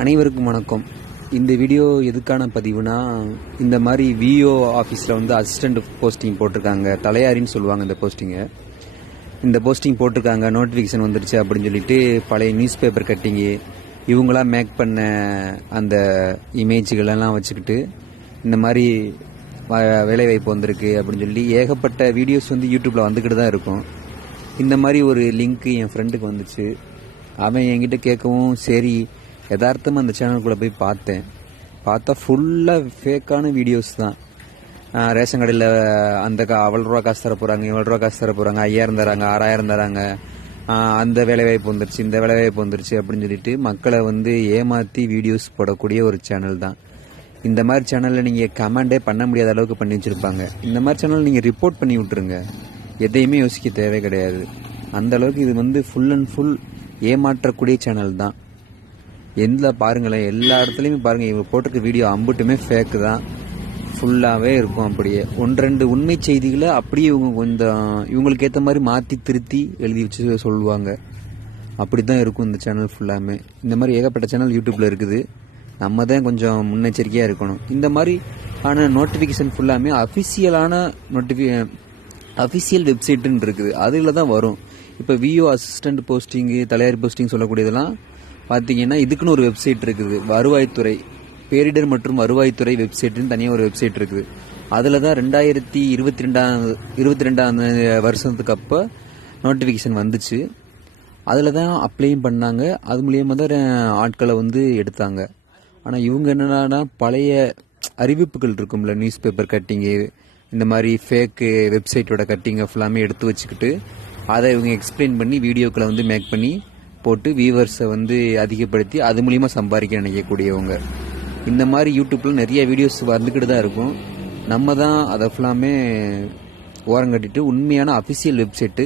அனைவருக்கும் வணக்கம். இந்த வீடியோ எதுக்கான பதிவுனா, இந்த மாதிரி விஓ ஆஃபீஸில் வந்து அசிஸ்டண்ட் போஸ்டிங் போட்டிருக்காங்க. தலையாரின்னு சொல்லுவாங்க இந்த போஸ்டிங்கை. இந்த போஸ்டிங் போட்டிருக்காங்க, நோட்டிஃபிகேஷன் வந்துருச்சு அப்படின்னு சொல்லிட்டு பழைய நியூஸ் பேப்பர் கட்டிங்கு இவங்களாம் மேக் பண்ண அந்த இமேஜுகளெல்லாம் வச்சுக்கிட்டு இந்த மாதிரி வேலைவாய்ப்பு வந்திருக்கு அப்படின்னு சொல்லி ஏகப்பட்ட வீடியோஸ் வந்து யூடியூப்பில் வந்துக்கிட்டு தான் இருக்கும். இந்த மாதிரி ஒரு லிங்க்கு என் ஃப்ரெண்டுக்கு வந்துச்சு. அவன் என்கிட்ட கேட்கவும் சரி யதார்த்தமாக அந்த சேனலுக்குள்ளே போய் பார்த்தா ஃபுல்லாக ஃபேக்கான வீடியோஸ் தான். ரேஷன் கடையில் அந்த அவ்வளோ ரூபா காசு தர போகிறாங்க, இவ்வளோ ரூபா காசு தர போகிறாங்க, 5000 தராங்க, 6000 தராங்க, அந்த வேலைவாய்ப்பு வந்துருச்சு, இந்த வேலைவாய்ப்பு வந்துருச்சு அப்படின்னு சொல்லிட்டு மக்களை வந்து ஏமாற்றி வீடியோஸ் போடக்கூடிய ஒரு சேனல் தான். இந்த மாதிரி சேனலில் நீங்கள் கமெண்டே பண்ண முடியாத அளவுக்கு பண்ணி வச்சுருப்பாங்க. இந்த மாதிரி சேனல் நீங்கள் ரிப்போர்ட் பண்ணி விட்ருங்க, எதையுமே யோசிக்க தேவை கிடையாது. அந்த அளவுக்கு இது வந்து ஃபுல் அண்ட் ஃபுல் ஏமாற்றக்கூடிய சேனல் தான். பாருங்களேன், எல்லா இடத்துலையுமே பாருங்கள், இவங்க போட்டிருக்க வீடியோ அம்புட்டுமே ஃபேக்கு தான், ஃபுல்லாகவே இருக்கும். அப்படியே 1-2 உண்மை செய்திகளை அப்படியே இவங்க கொஞ்சம் இவங்களுக்கு ஏற்ற மாதிரி மாற்றி திருத்தி எழுதி வச்சு சொல்லுவாங்க. அப்படி தான் இருக்கும் இந்த சேனல் ஃபுல்லாமே. இந்த மாதிரி ஏகப்பட்ட சேனல் யூடியூப்பில் இருக்குது. நம்ம தான் கொஞ்சம் முன்னெச்சரிக்கையாக இருக்கணும். இந்த மாதிரி ஆன நோட்டிஃபிகேஷன் ஃபுல்லாமே அஃபிஷியல் வெப்சைட்டுன்னு இருக்குது, அதில் தான் வரும். இப்போ விஓ அசிஸ்டண்ட் போஸ்டிங்கு, தலையாரி போஸ்டிங் சொல்லக்கூடியதெல்லாம் பார்த்தீங்கன்னா இதுக்குன்னு ஒரு வெப்சைட் இருக்குது. வருவாய்த்துறை, பேரிடர் மற்றும் வருவாய்த்துறை வெப்சைட்டுன்னு தனியாக ஒரு வெப்சைட் இருக்குது. அதில் தான் 2022 வருஷத்துக்கு அப்போ நோட்டிஃபிகேஷன் வந்துச்சு. அதில் தான் அப்ளையும் பண்ணாங்க. அது மூலியமாக தான் ஆட்களை வந்து எடுத்தாங்க. ஆனால் இவங்க என்னன்னா பழைய அறிவிப்புகள் இருக்கும்ல, நியூஸ் பேப்பர் கட்டிங்கு, இந்த மாதிரி ஃபேக்கு வெப்சைட்டோட கட்டிங்கை ஃபுல்லாமே எடுத்து வச்சுக்கிட்டு அதை இவங்க எக்ஸ்பிளைன் பண்ணி வீடியோக்களை வந்து மேக் பண்ணி போட்டு வியூவர்ஸை வந்து அதிகப்படுத்தி அது மூலிமா சம்பாதிக்க நினைக்கக்கூடியவங்க. இந்த மாதிரி யூடியூப்பில் நிறைய வீடியோஸ் வந்துக்கிட்டு தான் இருக்கும். நம்ம தான் அதை ஃபுல்லாமே ஓரங்கட்டிட்டு உண்மையான அஃபிஷியல் வெப்சைட்டு,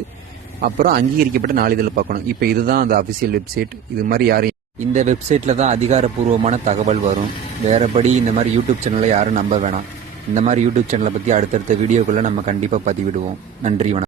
அப்புறம் அங்கீகரிக்கப்பட்ட நாளிதழில் பார்க்கணும். இப்போ இதுதான் அந்த அஃபிஷியல் வெப்சைட். இது மாதிரி யாரையும் இந்த வெப்சைட்டில் தான் அதிகாரப்பூர்வமான தகவல் வரும். வேறுபடி இந்த மாதிரி யூடியூப் சேனலை யாரும் நம்ப வேணாம். இந்த மாதிரி யூடியூப் சேனலை பற்றி அடுத்தடுத்த வீடியோக்குள்ளே நம்ம கண்டிப்பாக பதிவிடுவோம். நன்றி, வணக்கம்.